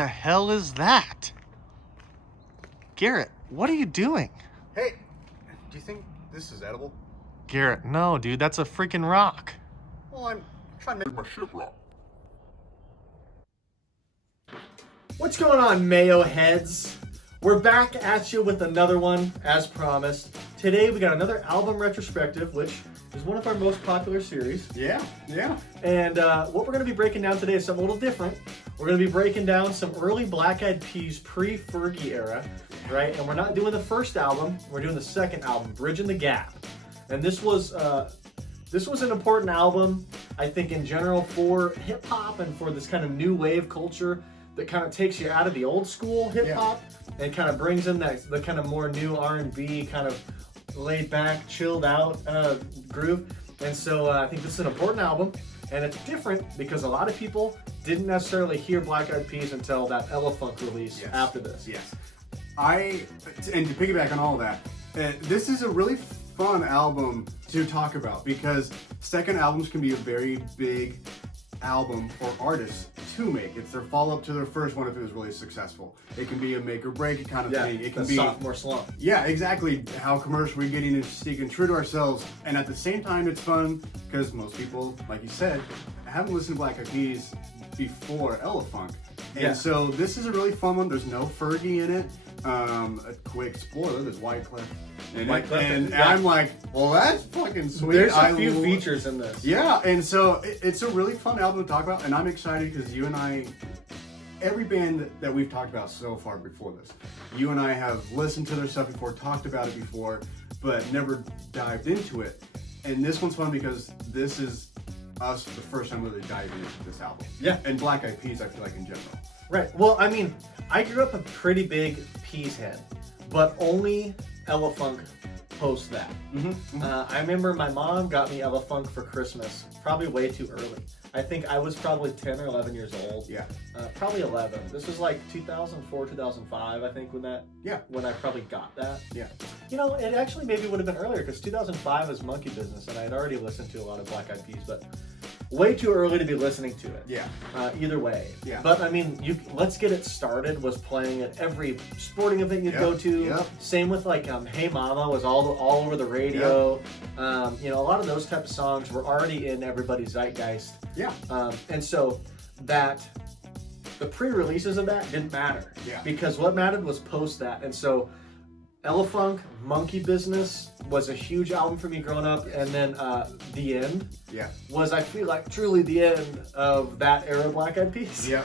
the hell is that? Garrett, what are you doing? Hey, do you think this is edible? Garrett, no, dude, that's a freaking rock. Well, I'm trying to make my shit rock. What's going on, Mayo heads? We're back at you with another one, as promised. Today we got another album retrospective, which is one of our most popular series. Yeah. And what we're going to be breaking down today is something a little different. We're going to be breaking down some early Black Eyed Peas pre-Fergie era, right? And we're not doing the first album, we're doing the second album, Bridging the Gap. And this was an important album, I think, in general for hip-hop and for this kind of new wave culture that kind of takes you out of the old school hip-hop and kind of brings in the kind of more new R&B, kind of laid back, chilled out groove. And so I think this is an important album, and it's different because a lot of people didn't necessarily hear Black Eyed Peas until that Ella Funk release after this. Yes. And to piggyback on all of that, this is a really fun album to talk about because second albums can be a very big album for artists to make. It's their follow-up to their first one if it was really successful. It can be a make or break kind of thing. It can be sophomore slump. Yeah, exactly. How commercial we're getting and sticking true to ourselves. And at the same time, it's fun because most people, like you said, haven't listened to Black Eyed Peas before Ella Funk. And so this is a really fun one. There's no Fergie in it. A quick spoiler, there's Wyclef in it. And I'm like, well, that's fucking sweet. There's a few features in this. Yeah, and so it's a really fun album to talk about, and I'm excited because you and I, every band that we've talked about so far before this, you and I have listened to their stuff before, talked about it before, but never dived into it. And this one's fun because this is us the first time really diving into this album. Yeah. And Black Eyed Peas, I feel like, in general. Right. Well, I mean, I grew up a pretty big Peas head, but only Ella Funk post that. I remember my mom got me Ella Funk for Christmas, probably way too early. I think I was probably 10 or 11 years old. Yeah. Probably 11. This was like 2004, 2005, I think, when I probably got that. Yeah. You know, it actually maybe would have been earlier because 2005 was Monkey Business, and I had already listened to a lot of Black Eyed Peas, but way too early to be listening to it. Yeah. Either way. Yeah. But I mean, Let's Get It Started was playing at every sporting event you'd go to. Yep. Same with like Hey Mama was all over the radio. Yep. You know, a lot of those type of songs were already in everybody's zeitgeist. Yeah. And so the pre-releases of that didn't matter. Yeah. Because what mattered was post that. And so Ella Funk, Monkey Business was a huge album for me growing up, and then The End was, I feel like, truly the end of that era of Black Eyed Peas. Yeah.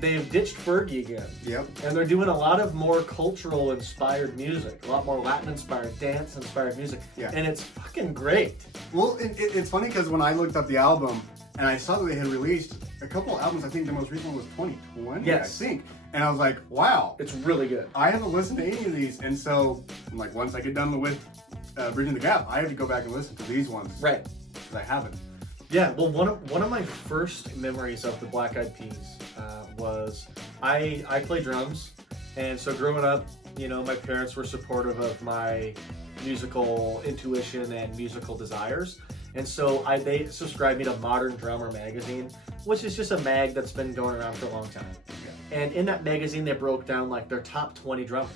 They've ditched Fergie again. Yep. And they're doing a lot of more cultural inspired music, a lot more Latin inspired, dance inspired music. Yeah. And it's fucking great. Well, it's funny because when I looked up the album and I saw that they had released a couple albums, I think the most recent one was 2020, I think. And I was like, wow. It's really good. I haven't listened to any of these. And so, I'm like, once I get done with Bridging the Gap, I have to go back and listen to these ones. Right. Because I haven't. Yeah, well, one of my first memories of the Black Eyed Peas was I play drums, and so growing up, you know, my parents were supportive of my musical intuition and musical desires, and so they subscribed me to Modern Drummer magazine, which is just a mag that's been going around for a long time. Yeah. And in that magazine, they broke down like their top 20 drummers,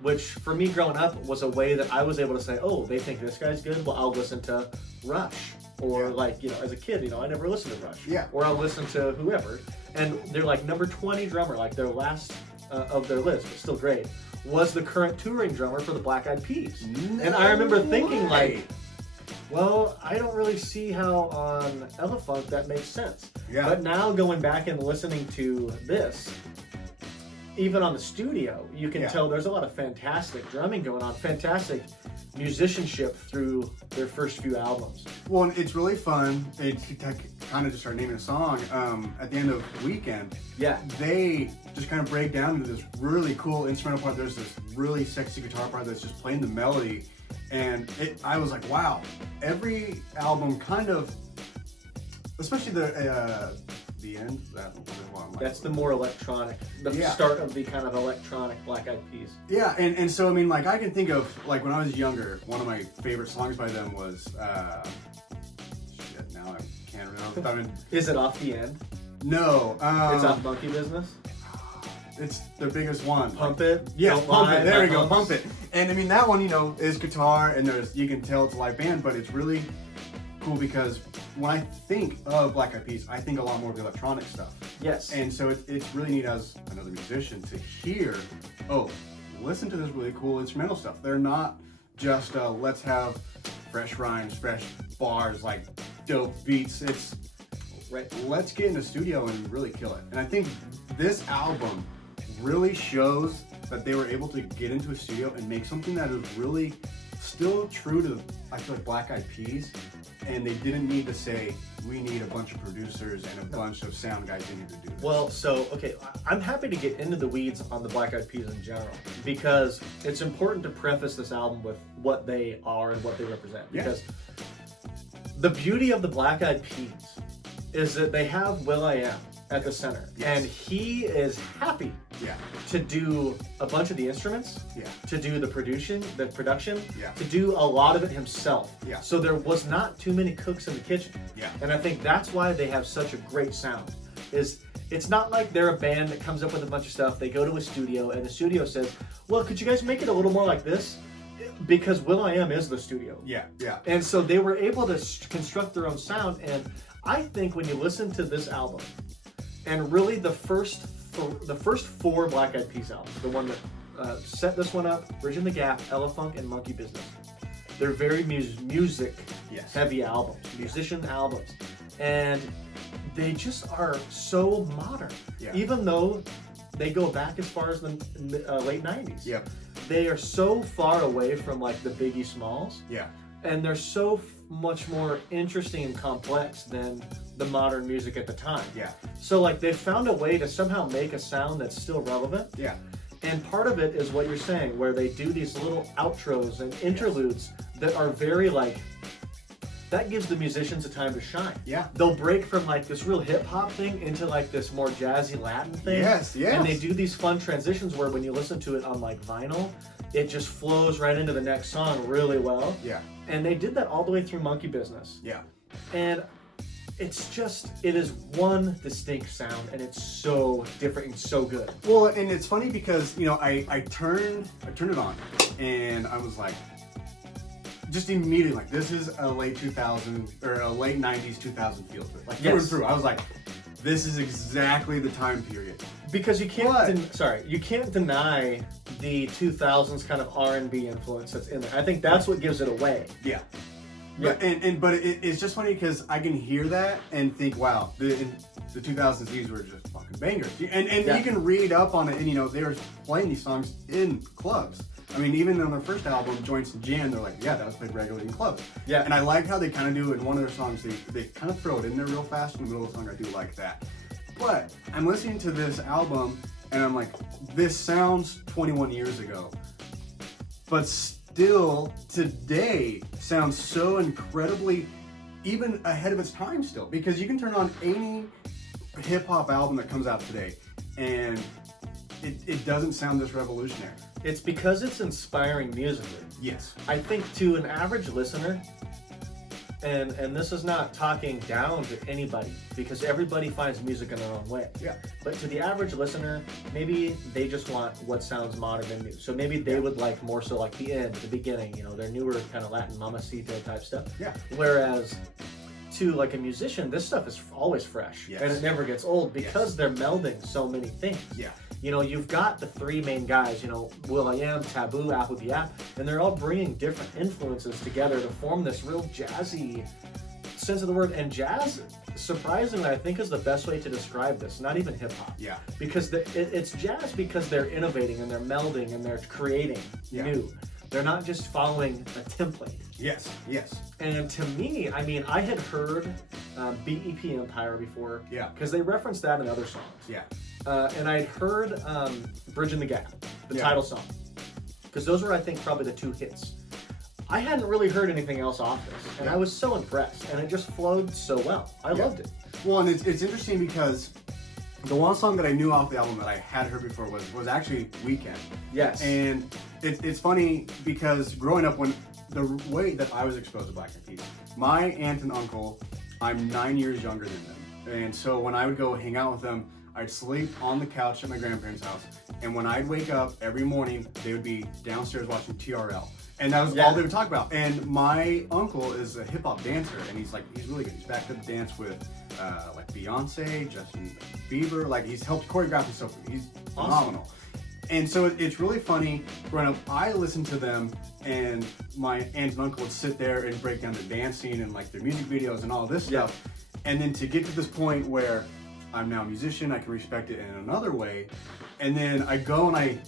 which for me growing up was a way that I was able to say, oh, they think this guy's good, well, I'll listen to Rush. Or like, you know, as a kid, you know, I never listened to Rush. Yeah. Or I'll listen to whoever. And they're like number 20 drummer, like their last of their list, but still great, was the current touring drummer for the Black Eyed Peas. No and I remember thinking like, well, I don't really see how on Ella Funk that makes sense. Yeah. But now going back and listening to this, even on the studio, you can tell there's a lot of fantastic drumming going on, fantastic musicianship through their first few albums. Well, it's really fun. It kind of just start naming a song. At the end of Weekend, they just kind of break down into this really cool instrumental part. There's this really sexy guitar part that's just playing the melody, and I was like, wow. Every album kind of, especially the end. That's the more electronic, start of the kind of electronic Black Eyed Peas. Yeah, and so I mean, like I can think of like when I was younger, one of my favorite songs by them was now I can't remember. Is it off the end? No. It's off Monkey Business? It's their biggest one. Pump It? Yeah, Don't Pump Lie It. There by we go, Humps. Pump It. And I mean, that one, is guitar, and you can tell it's a live band, but it's really cool because when I think of Black Eyed Peas, I think a lot more of the electronic stuff. Yes. And so it's really neat as another musician to hear, oh, listen to this really cool instrumental stuff. They're not just let's have fresh rhymes, fresh bars, like dope beats. It's right. Let's get in the studio and really kill it. And I think this album really shows that they were able to get into a studio and make something that is really still true to, I feel like, Black Eyed Peas. And they didn't need to say, we need a bunch of producers and a bunch of sound guys in here to do this. Well, so, okay, I'm happy to get into the weeds on the Black Eyed Peas in general, because it's important to preface this album with what they are and what they represent. Because the beauty of the Black Eyed Peas is that they have will.i.am at the center. Yes. And he is happy to do a bunch of the instruments, to do the production, to do a lot of it himself. So there was not too many cooks in the kitchen. And I think that's why they have such a great sound. It's not like they're a band that comes up with a bunch of stuff, they go to a studio, and the studio says, well, could you guys make it a little more like this? Because will.i.am is the studio. And so they were able to construct their own sound, and I think when you listen to this album, and really the first four Black Eyed Peas albums, the one that set this one up, Bridging the Gap, Ella Funk, and Monkey Business, they're very music heavy albums, musician albums, and they just are so modern. Even though they go back as far as the late 90s. They are so far away from like the Biggie Smalls. And they're so much more interesting and complex than the modern music at the time. So like they found a way to somehow make a sound that's still relevant. And part of it is what you're saying, where they do these little outros and interludes that are very like, that gives the musicians a time to shine. They'll break from like this real hip hop thing into like this more jazzy Latin thing. And they do these fun transitions where when you listen to it on like vinyl, it just flows right into the next song really well. And they did that all the way through Monkey Business. And it is one distinct sound, and it's so different and so good. Well, and it's funny because, I turned it on, and I was like, just immediately, like, this is a late 2000, or a late 90s, 2000 feel to it. Like, through and through. I was like, this is exactly the time period. Because you can't, you can't deny the 2000s kind of R&B influence that's in there. I think that's what gives it away. But it's just funny because I can hear that and think, wow, the 2000s, these were just fucking bangers. And you can read up on it, and they were playing these songs in clubs. I mean, even on their first album, Joints and Jam, they're like, that was played regularly in clubs. And I like how they kind of do in one of their songs, they kind of throw it in there real fast in the middle of the song. I do like that. But I'm listening to this album, and I'm like, this sounds 21 years ago. But still, today, sounds so incredibly, even ahead of its time still. Because you can turn on any hip-hop album that comes out today, and it doesn't sound this revolutionary. It's because it's inspiring musically. I think to an average listener, and this is not talking down to anybody, because everybody finds music in their own way. But to the average listener, maybe they just want what sounds modern and new. So maybe they would like more so like the end, the beginning, their newer kind of Latin Mamacita type stuff. Whereas to like a musician, this stuff is always fresh and it never gets old because they're melding so many things. You've got the three main guys, will.i.am, Taboo, Apple the App, and they're all bringing different influences together to form this real jazzy sense of the word. And jazz, surprisingly, I think is the best way to describe this, not even hip hop. Because it's jazz because they're innovating and they're melding and they're creating new. They're not just following a template. And to me, I mean, I had heard BEP Empire before. Because they referenced that in other songs. And I'd heard Bridging the Gap, the title song. Because those were, I think, probably the two hits. I hadn't really heard anything else off this, and I was so impressed, and it just flowed so well. I loved it. Well, and it's interesting because the one song that I knew off the album that I had heard before was actually Weekend. And it's funny because growing up, when the way that I was exposed to Black Eyed Peas, my aunt and uncle I'm 9 years younger than them. And so when I would go hang out with them, I'd sleep on the couch at my grandparents' house. And when I'd wake up every morning, they would be downstairs watching TRL. And that was all they would talk about. And my uncle is a hip hop dancer, and he's really good. He's backed up the dance with like Beyonce, Justin Bieber. Like, he's helped choreograph himself. He's phenomenal. And so it's really funny. Growing up, I listened to them, and my aunt and uncle would sit there and break down the dancing and like their music videos and all this stuff. And then to get to this point where I'm now a musician, I can respect it in another way. And then I go and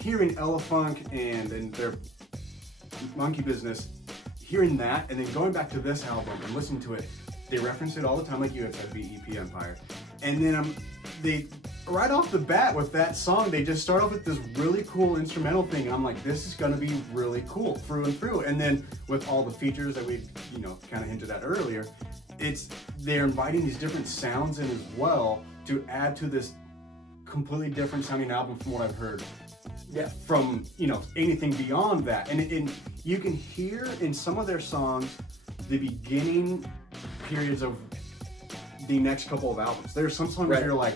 hearing Elefunk and their Monkey Business, hearing that, and then going back to this album and listening to it, they reference it all the time, like you had said, BEP Empire. And then they, right off the bat with that song, they just start off with this really cool instrumental thing, and I'm like, this is gonna be really cool through and through. And then with all the features that we, kind of hinted at earlier, they're inviting these different sounds in as well to add to this completely different sounding album from what I've heard. Yeah, from anything beyond that, and you can hear in some of their songs the beginning periods of the next couple of albums. There are some songs where you're like,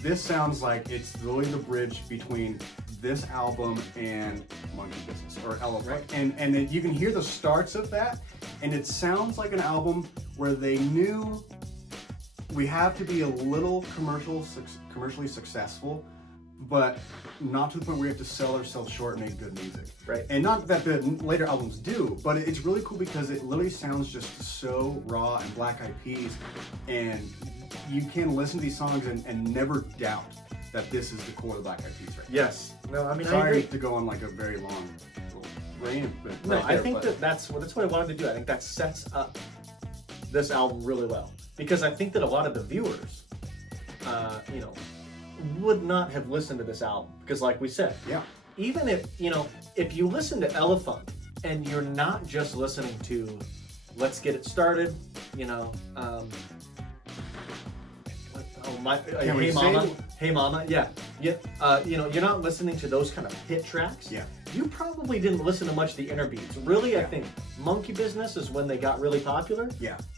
this sounds like it's really the bridge between this album and Monkey Business or Elephant, and then you can hear the starts of that, and it sounds like an album where they knew we have to be a little commercially successful, but not to the point where we have to sell ourselves short and make good music. Right. And not that the later albums do, but it's really cool because it literally sounds just so raw and Black Eyed Peas, and you can listen to these songs and never doubt that this is the core of Black Eyed Peas right now. Yes. No, I mean, sorry to go on like a very long rant, but no, I think that's what I wanted to do. I think that sets up this album really well, because I think that a lot of the viewers, would not have listened to this album, because like we said, even if you listen to Elephant and you're not just listening to Let's Get It Started, Hey Mama, you're not listening to those kind of hit tracks. You probably didn't listen to much of the inner beats. Really, I think Monkey Business is when they got really popular.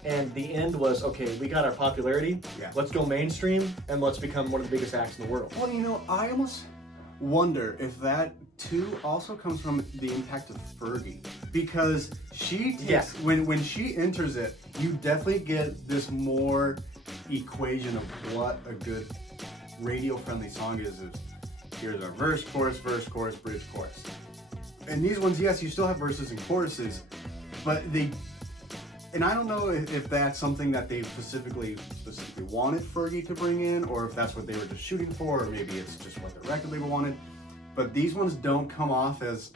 And the end was, okay, we got our popularity. Let's go mainstream and let's become one of the biggest acts in the world. Well, I almost wonder if that too also comes from the impact of Fergie, because she takes, when she enters it, you definitely get this more equation of what a good radio-friendly song is. Here's our verse, chorus, bridge, chorus. And these ones, yes, you still have verses and choruses, but and I don't know if that's something that they specifically wanted Fergie to bring in, or if that's what they were just shooting for, or maybe it's just what the record label wanted. But these ones don't come off as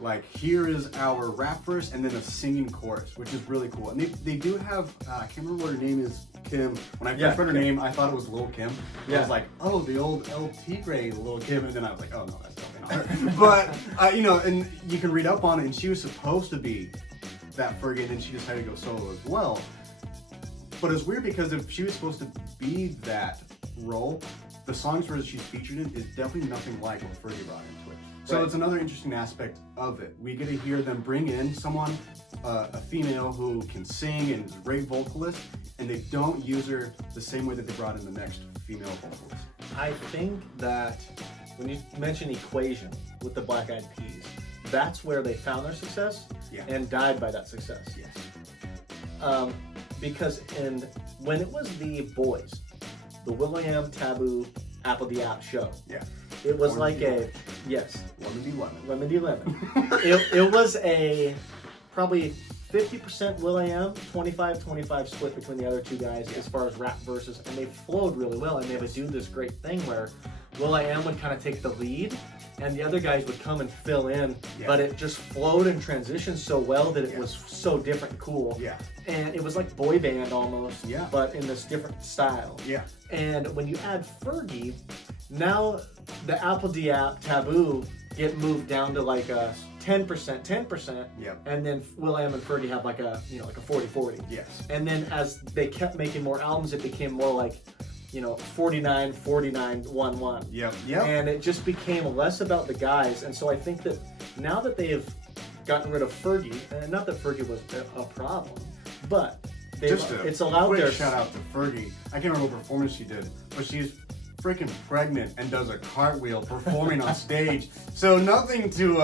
like, here is our rap verse and then a singing chorus, which is really cool. And they do have, I can't remember what her name is, Kim. When I first heard her name, I thought it was Lil Kim. I was like, oh, the old El Tigre, Lil Kim. And then I was like, oh no, that's definitely not her. But, and you can read up on it, and she was supposed to be that Fergie, and then she decided to go solo as well. But it's weird because if she was supposed to be that role, the songs where she's featured in is definitely nothing like what Fergie brought into it. So it's another interesting aspect of it. We get to hear them bring in someone, a female who can sing and is a great vocalist, and they don't use her the same way that they brought in the next female vocalist. I think that when you mention equation with the Black Eyed Peas, that's where they found their success and died by that success. Because when it was the boys, the Will.i.am, Taboo, Apple the App show, it was like a Lemon D Lemon. It was a probably 50% Will.i.am, 25-25 split between the other two guys as far as rap verses, and they flowed really well, and they would do this great thing where Will.i.am would kind of take the lead and the other guys would come and fill in, but it just flowed and transitioned so well that it was so different and cool. And it was like boy band almost, but in this different style. And when you add Fergie, now the Apple D App Taboo get moved down to like a 10%, and then Will.i.am and Fergie have like a 40-40. And then as they kept making more albums, it became more like 49, 49, 1-1. And it just became less about the guys. And so I think that now that they have gotten rid of Fergie, and not that Fergie was a problem, but it's allowed quick their shout out to Fergie. I can't remember what performance she did, but she's freaking pregnant and does a cartwheel performing on stage. So nothing to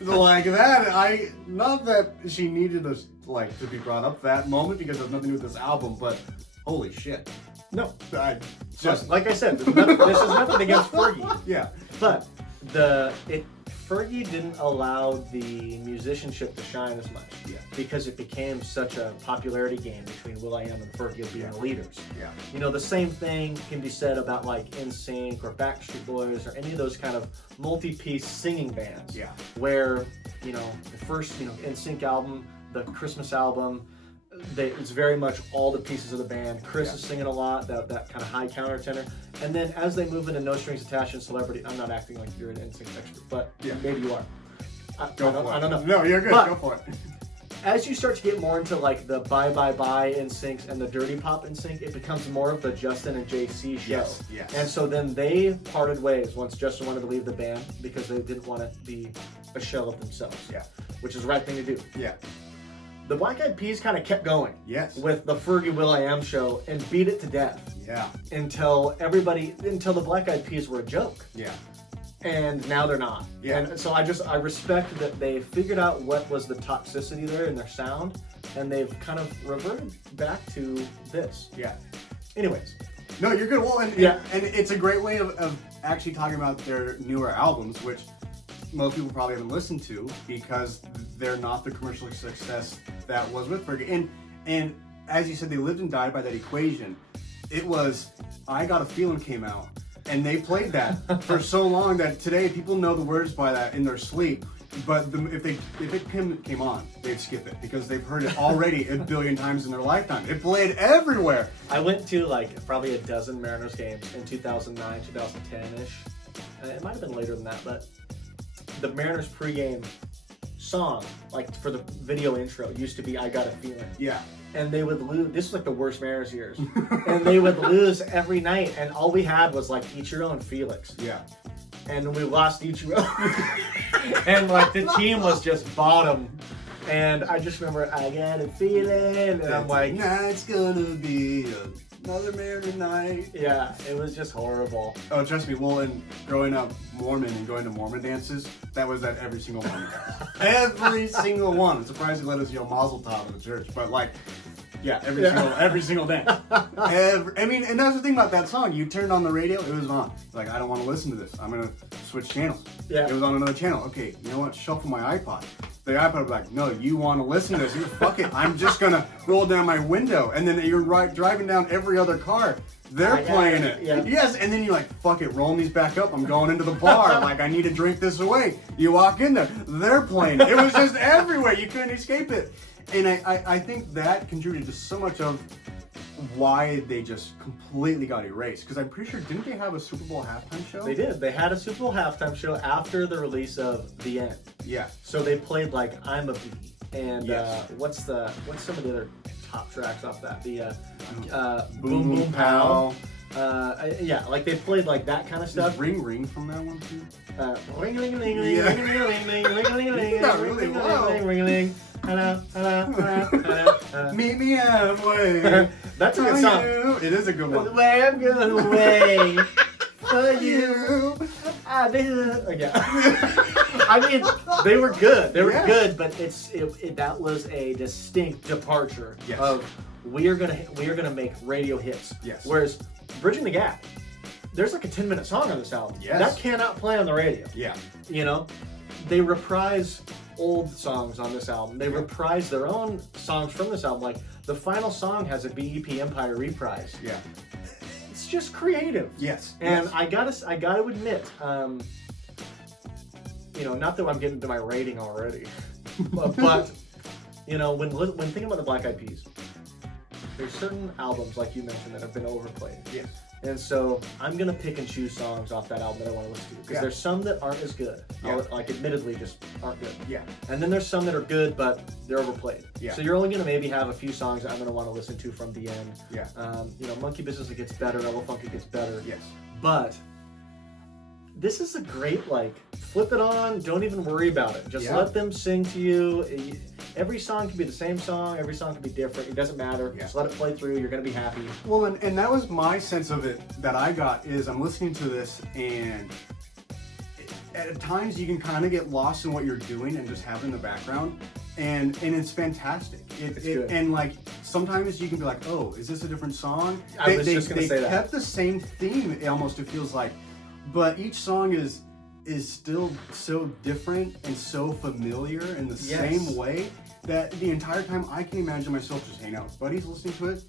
like that. Not that she needed us like to be brought up that moment because it has nothing to do with this album, but holy shit. No, Just like I said, this is nothing against Fergie. yeah. But Fergie didn't allow the musicianship to shine as much. Yeah. Because it became such a popularity game between will.i.am and Fergie of being the leaders. Yeah. You know, the same thing can be said about like NSYNC or Backstreet Boys or any of those kind of multi-piece singing bands. Yeah. Where, you know, the first, you know, NSYNC album, the Christmas album, it's very much all the pieces of the band. Chris is singing a lot, that kind of high countertenor. And then as they move into No Strings Attached and Celebrity, I'm not acting like you're an NSYNC expert, but maybe you are. I don't know. No, you're good. But go for it. as you start to get more into like the Bye Bye Bye NSYNCs and the Dirty Pop NSYNC, it becomes more of the Justin and JC show. Yes. And so then they parted ways once Justin wanted to leave the band because they didn't want to be a shell of themselves. Yeah. Which is the right thing to do. Yeah. The Black Eyed Peas kind of kept going. Yes. With the Fergie will.i.am show and beat it to death. Yeah. Until the Black Eyed Peas were a joke. Yeah. And now they're not. Yeah. And so I respect that they figured out what was the toxicity there in their sound, and they've kind of reverted back to this. Yeah. Anyways. No, you're good. Well, and it's a great way of actually talking about their newer albums, which most people probably haven't listened to because they're not the commercial success that was with Fergie. And as you said, they lived and died by that equation. It was I Got a Feeling came out, and they played that for so long that today people know the words by that in their sleep. But if it came on, they'd skip it because they've heard it already a billion times in their lifetime. It played everywhere. I went to like probably a dozen Mariners games in 2009, 2010-ish. It might have been later than that, but the Mariners pregame song, like for the video intro, used to be I Got a Feeling. Yeah. And they would lose. This was like the worst Mariners years. And they would lose every night. And all we had was like Ichiro and Felix. Yeah. And we lost Ichiro. And like the team was just bottom. And I just remember, I got a feeling. And I'm like, tonight's gonna be another Mariner night. Yeah, it was just horrible. Oh, trust me. Well, and growing up Mormon and going to Mormon dances, that was at every single one. Every single one. I'm surprised they let us yell Mazel Tov in the church, but like, yeah, every single dance. And that's the thing about that song. You turned on the radio, it was on. Like, I don't want to listen to this. I'm gonna switch channels. Yeah. It was on another channel. Okay, you know what? Shuffle my iPod. The iPod would be like, no, you want to listen to this? Fuck it. I'm just gonna roll down my window, and then you're driving down every other car. They're playing it. Yeah. Yes, and then you're like, fuck it, rolling these back up. I'm going into the bar. Like, I need to drink this away. You walk in there, they're playing it. It was just everywhere. You couldn't escape it. And I think that contributed to so much of why they just completely got erased. Because I'm pretty sure, didn't they have a Super Bowl halftime show? They did. They had a Super Bowl halftime show after the release of The End. Yeah. So they played like I'm a Bee and Yes. What's some of the other top tracks off that? The Boom Boom Pow. Yeah, like they played like that kind of stuff. Is Ring Ring from that one too? Ring ling ling ling ling ling ling ling ling ling Not really well. ring ling. Hello, hello, hello, hello. Meet me halfway. That's a good song. It is a good one. The way I'm gonna wait for you. I do. Yeah. I mean, they were good. They were good, but that was a distinct departure of we are gonna make radio hits. Yes. Whereas Bridging the Gap, there's like a 10-minute song on this album. Yes. That cannot play on the radio. Yeah. You know, they reprise old songs on this album. They reprise their own songs from this album. Like the final song has a BEP Empire reprise. Yeah. It's just creative. Yes. And I gotta admit, you know, not that I'm getting to my rating already, but you know, when thinking about the Black Eyed Peas, there's certain albums like you mentioned that have been overplayed. Yes. And so I'm gonna pick and choose songs off that album that I want to listen to because there's some that aren't as good. Like admittedly just aren't good. Yeah. And then there's some that are good but they're overplayed. Yeah. So you're only gonna maybe have a few songs that I'm gonna want to listen to from The End. Yeah. You know, Monkey Business it gets better, Rebel Funk it gets better. Yes. But this is a great like flip it on, don't even worry about it. Just let them sing to you. every song can be the same song, every song can be different, it doesn't matter. Yeah. Just let it play through, you're gonna be happy. Well, and that was my sense of it that I got is I'm listening to this and at times you can kind of get lost in what you're doing and just have it in the background, and it's fantastic. It's good. And like sometimes you can be like, oh, is this a different song? I was just gonna say that. They kept the same theme almost, it feels like, but each song is still so different and so familiar in the same way that the entire time I can imagine myself just hanging out with buddies listening to it,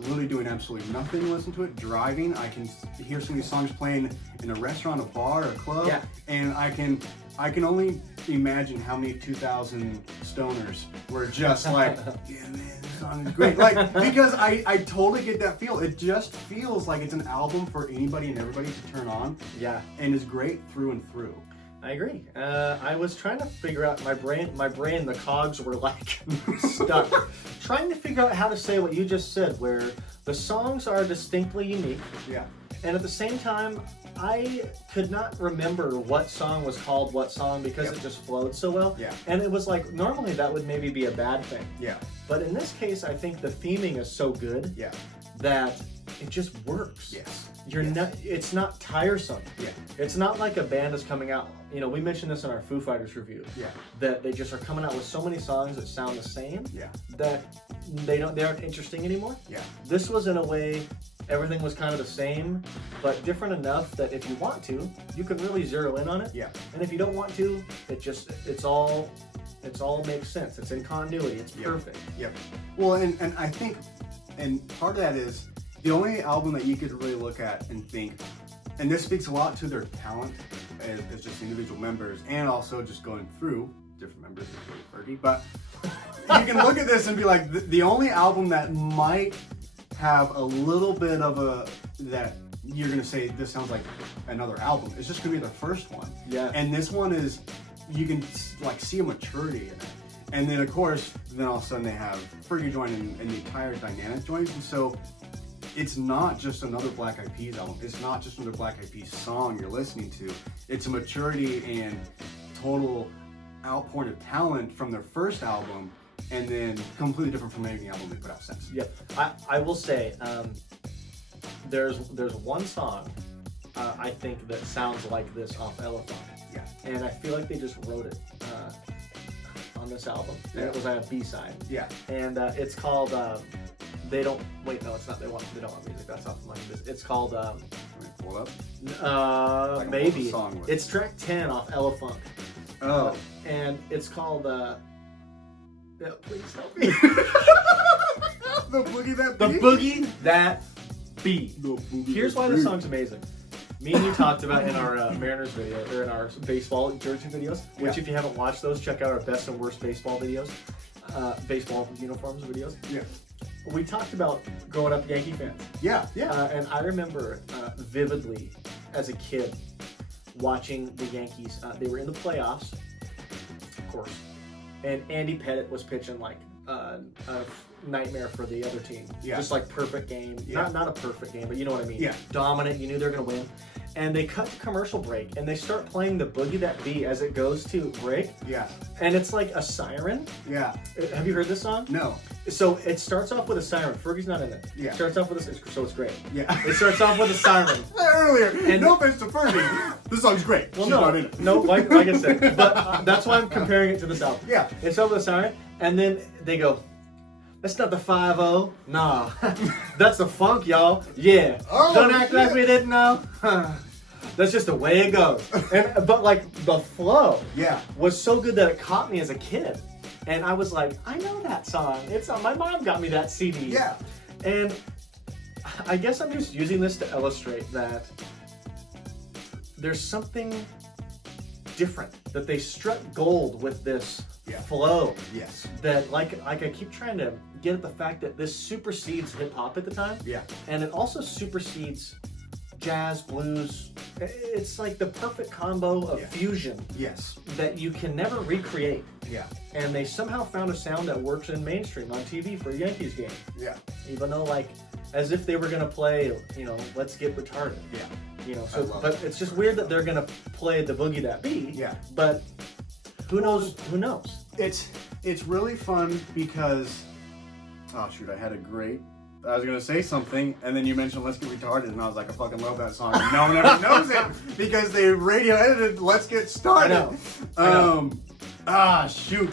literally doing absolutely nothing listening to it, driving. I can hear some of these songs playing in a restaurant, a bar, a club, and I can only imagine how many 2,000 stoners were just like, yeah man, this song is great. Like, because I totally get that feel. It just feels like it's an album for anybody and everybody to turn on. Yeah. And is great through and through. I agree. I was trying to figure out my brain, the cogs were like stuck. Trying to figure out how to say what you just said, where the songs are distinctly unique. Yeah. And at the same time, I could not remember what song was called what song because it just flowed so well. Yeah. And it was like, normally that would maybe be a bad thing. Yeah. But in this case, I think the theming is so good that it just works. Yes. It's not tiresome. Yeah. It's not like a band is coming out. You know, we mentioned this in our Foo Fighters review. Yeah. That they just are coming out with so many songs that sound the same. Yeah. That they aren't interesting anymore. Yeah. This was in a way, everything was kind of the same, but different enough that if you want to, you can really zero in on it. Yeah. And if you don't want to, it's all makes sense. It's in continuity. It's perfect. Yep. Well, and I think, and part of that is the only album that you could really look at and think, and this speaks a lot to their talent as just individual members, and also just going through different members, including Fergie. But you can look at this and be like, the only album that might have a little bit of that you're gonna say this sounds like another album. It's just gonna be their first one. Yeah. And this one is, you can like see a maturity in it. And then of course, then all of a sudden they have Fergie join and the entire dynamic joins. And so it's not just another Black Eyed Peas album. It's not just another Black Eyed Peas song you're listening to. It's a maturity and total outpouring of talent from their first album, and then completely different from any album they put out since. Yep. I will say, there's one song I think that sounds like this off Elephant. Yeah. And I feel like they just wrote it on this album. And it was on a B-side. Yeah. And it's called They Don't Wait, no, it's not They Don't Want Music. That's off the money. It's called Pull up. Like maybe. Song was. It's track 10 off Elephant. Oh. And it's called yeah, please help me. The Boogie That The Beat? Boogie That Beat. The Boogie Here's That why this Beat. song's amazing. Me and you talked about in our Mariners video, or in our baseball jersey videos, which if you haven't watched those, check out our best and worst baseball videos, baseball uniforms videos. Yeah. We talked about growing up Yankee fans. Yeah, yeah. And I remember vividly as a kid watching the Yankees. They were in the playoffs, of course, and Andy Pettit was pitching like a nightmare for the other team. Yeah. Just like perfect game. Yeah. Not a perfect game, but you know what I mean. Yeah. Dominant. You knew they were going to win. And they cut to commercial break, and they start playing the Boogie That Beat as it goes to break. Yeah. And it's like a siren. Yeah. Have you heard this song? No. So it starts off with a siren. Fergie's not in it. Yeah. It starts off with a, so it's great. Yeah. It starts off with a siren. Earlier. And- no offense to Fergie. This song's great. Well, She's no, not in it. no, like I said, but that's why I'm comparing it to this album. Yeah. It's over the siren, and then they go, "That's not the 5-0. Nah, that's the funk, y'all. Yeah. Oh, Don't act like shit. we didn't know. That's just the way it goes." But like the flow Yeah. was so good that it caught me as a kid, and I was like, I know that song. It's on. My mom got me that CD. Yeah. And I guess I'm just using this to illustrate that there's something different, that they struck gold with this flow. Yes. That like I keep trying to get at the fact that this supersedes hip hop at the time. Yeah. And it also supersedes jazz, blues. It's like the perfect combo of fusion Yes. that you can never recreate. Yeah. And they somehow found a sound that works in mainstream on TV for a Yankees game. Yeah. Even though like as if they were gonna play, Let's Get Retarded. Yeah. But it's just weird that they're gonna play the Boogie That Beat. Yeah. But who knows? Who knows? It's really fun because, oh shoot, I was gonna say something, and then you mentioned "Let's Get Retarded," and I was like, I fucking love that song. And no one ever knows it because they radio edited "Let's Get Started." I know. Shoot,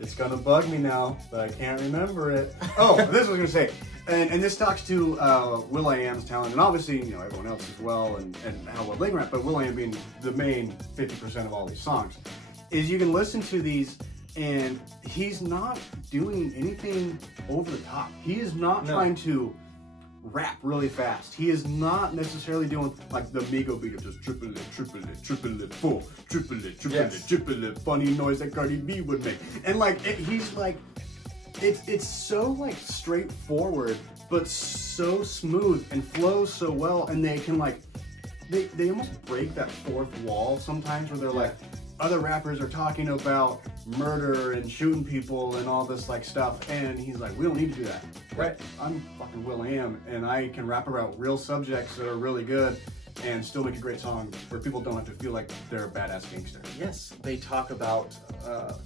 it's gonna bug me now, but I can't remember it. Oh, this is what I was gonna say, and this talks to will.i.am's talent, and obviously everyone else as well, and how well they rap. But will.i.am being the main 50% of all these songs, is you can listen to these. And he's not doing anything over the top. He is not trying to rap really fast. He is not necessarily doing like the Mayo beat of just triple it, full, triple it, funny noise that Cardi B would make. And like he's like, it's so like straightforward, but so smooth and flows so well. And they can like, they almost break that fourth wall sometimes where they're like, other rappers are talking about murder and shooting people and all this like stuff, and he's like, we don't need to do that. Right. I'm fucking will.i.am, and I can rap about real subjects that are really good and still make a great song where people don't have to feel like they're a badass gangster. Yes, they talk about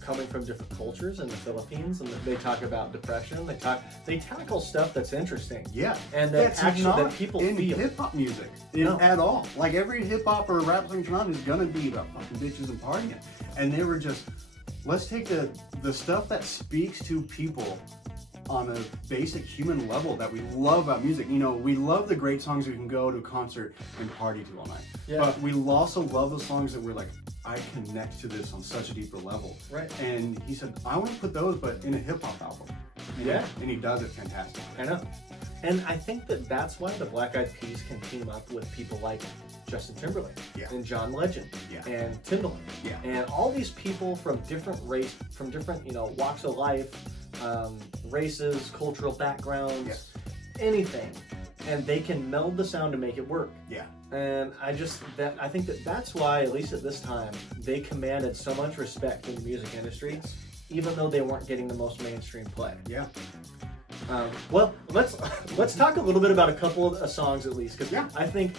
coming from different cultures in the Philippines, and they talk about depression. They tackle stuff that's interesting. Yeah, and that's actually not that people in feel. hip hop music at all. Like every hip hop or rap song on is gonna be about fucking bitches and partying, and they were just, let's take the stuff that speaks to people on a basic human level that we love about music. We love the great songs we can go to a concert and party to all night. Yeah. But we also love the songs that we're like, I connect to this on such a deeper level. Right. And he said, I want to put those, but in a hip hop album. And he does it fantastic. I know. And I think that's why the Black Eyed Peas can team up with people like Justin Timberlake and John Legend and Timbaland and all these people from different walks of life, races, cultural backgrounds, anything, and they can meld the sound to make it work. Yeah. And I think that's why, at least at this time, they commanded so much respect in the music industry, even though they weren't getting the most mainstream play. Yeah. Well, let's talk a little bit about a couple of songs at least, because I think,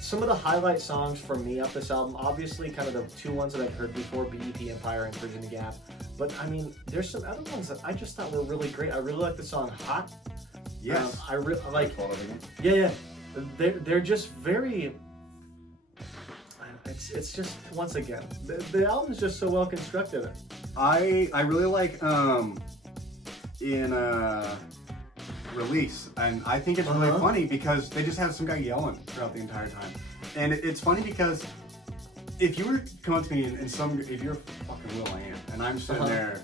some of the highlight songs for me off this album, obviously kind of the two ones that I've heard before, BEP Empire and Bridging the Gap. But I mean, there's some other ones that I just thought were really great. I really like the song Hot. Yes. I like. Yeah. They're just very. It's just, once again, the album's just so well constructed. I really like in Release, and I think it's really funny because they just have some guy yelling throughout the entire time, and it's funny because if you were to come up to me if you're fucking will.i.am and I'm sitting there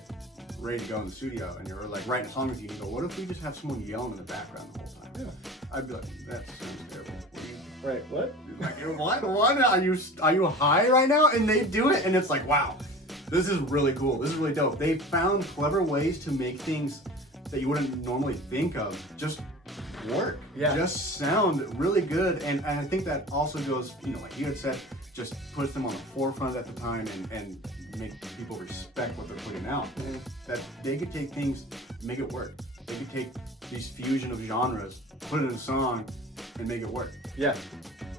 ready to go in the studio and you're like writing a song with you, and you go, what if we just have someone yelling in the background the whole time? Yeah. I'd be like, that sounds terrible. Right, what? Like, what? Are you high right now? And they do it, and it's like, wow, this is really cool. This is really dope. They found clever ways to make things that you wouldn't normally think of just work. Yeah. Just sound really good. And I think that also goes, like you had said, just puts them on the forefront at the time and make people respect what they're putting out. Mm-hmm. That they could take things, make it work. They could take these fusion of genres, put it in a song, and make it work. Yeah.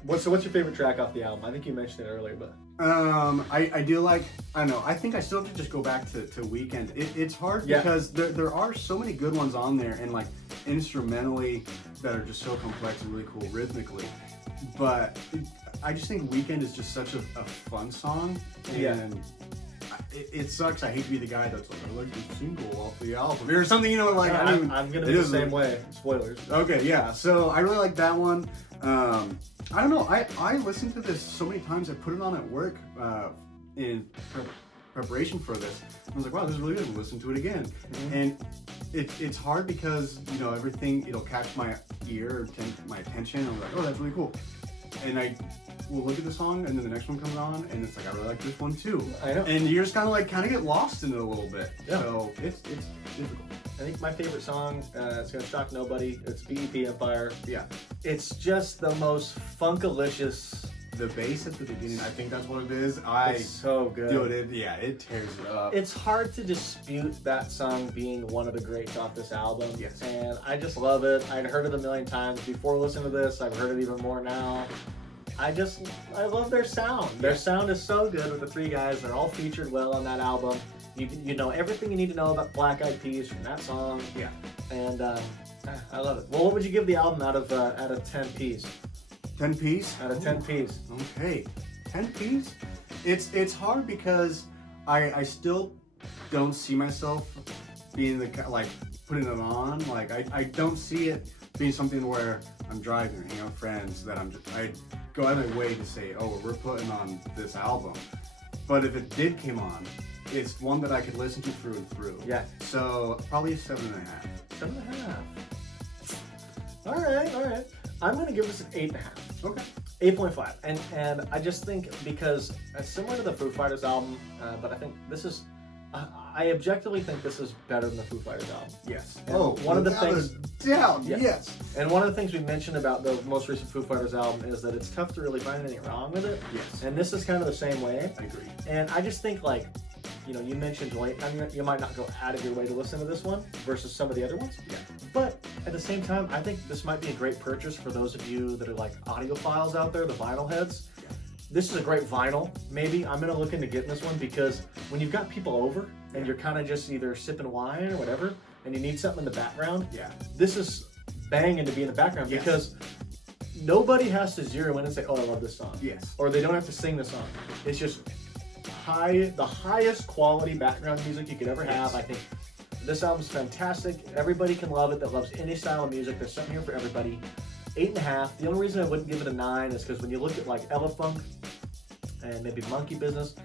What's your favorite track off the album? I think you mentioned it earlier, but I do like, I don't know, I think I still have to just go back to Weekend. It's hard because there are so many good ones on there, and like instrumentally that are just so complex and really cool rhythmically. But I just think Weekend is just such a fun song, and it sucks. I hate to be the guy that's like, I like this single off the album or something, like. I'm gonna be the same way. Spoilers. Okay, yeah. So I really like that one. I don't know. I listened to this so many times. I put it on at work in preparation for this. I was like, wow, this is really good. Listen to it again. Mm-hmm. And it's hard because everything, it'll catch my ear, my attention. I'm like, oh, that's really cool. And I will look at the song, and then the next one comes on, and it's like, I really like this one too. I know. And you're just kind of get lost in it a little bit. Yeah. So it's difficult. I think my favorite song, it's gonna shock nobody, it's BEP Empire. Yeah. It's just the most funkalicious. The bass at the beginning, I think that's what it is. It's so good. Dude, it tears it up. It's hard to dispute that song being one of the greats off this album. Yes. And I just love it. I'd heard it a million times before listening to this. I've heard it even more now. I love their sound. Their sound is so good with the three guys. They're all featured well on that album. You know everything you need to know about Black Eyed Peas from that song. Yeah. And I love it. Well, what would you give the album out of 10 Ps? 10 Ps? Out of 10 Ps. Okay. 10 Ps? It's hard because I still don't see myself being like putting it on. Like I don't see it being something where I'm driving or hanging out with friends that I go out of my way to say, oh, we're putting on this album. But if it did came on, it's one that I could listen to through and through. Yeah. So probably 7.5. 7.5. All right. I'm gonna give this an 8.5. Okay. 8.5. And I just think because it's similar to the Foo Fighters album, but I think this is. I objectively think this is better than the Foo Fighters album. Yes. And one of the things. Down. Yes. And one of the things we mentioned about the most recent Foo Fighters album is that it's tough to really find anything wrong with it. Yes. And this is kind of the same way. I agree. And I just think like, you know, you mentioned you might not go out of your way to listen to this one versus some of the other ones. Yeah. But at the same time, I think this might be a great purchase for those of you that are like audiophiles out there, the vinyl heads. Yeah. This is a great vinyl. Maybe I'm gonna look into getting this one because when you've got people over and you're kind of just either sipping wine or whatever, and you need something in the background, this is banging to be in the background because nobody has to zero in and say, "Oh, I love this song." Yes. Or they don't have to sing the song. It's just the highest quality background music you could ever have. I think this album's fantastic. Everybody can love it that loves any style of music. There's something here for everybody. 8.5. The only reason I wouldn't give it a 9 is because when you look at like Elephunk and maybe Monkey Business,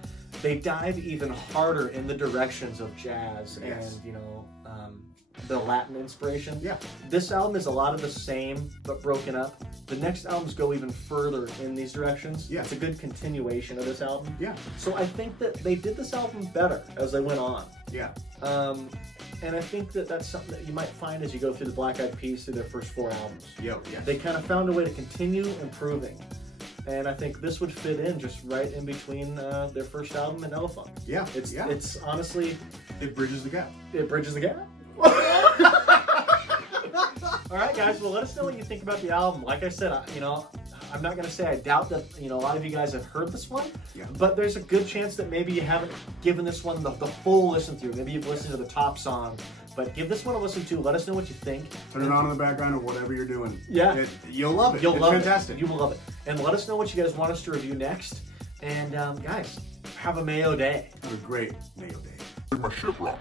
they dive even harder in the directions of jazz and the Latin inspiration. Yeah. This album is a lot of the same but broken up. The next albums go even further in these directions. Yeah. It's a good continuation of this album. Yeah. So I think that they did this album better as they went on. Yeah. And I think that that's something that you might find as you go through the Black Eyed Peas through their first 4 albums. Yeah. They kind of found a way to continue improving. And I think this would fit in just right in between their first album and Elephant. Yeah. It's honestly... It bridges the gap. It bridges the gap. All right, guys. Well, let us know what you think about the album. Like I said, I'm not going to say I doubt that a lot of you guys have heard this one. Yeah. But there's a good chance that maybe you haven't given this one the full listen through. Maybe you've listened to the top song. But give this one a listen to. Let us know what you think. Turn it on in the background or whatever you're doing. Yeah. You'll love it. You'll love fantastic. it. You will love it. And let us know what you guys want us to review next. And guys, have a Mayo day. Have a great Mayo day. My shit rock.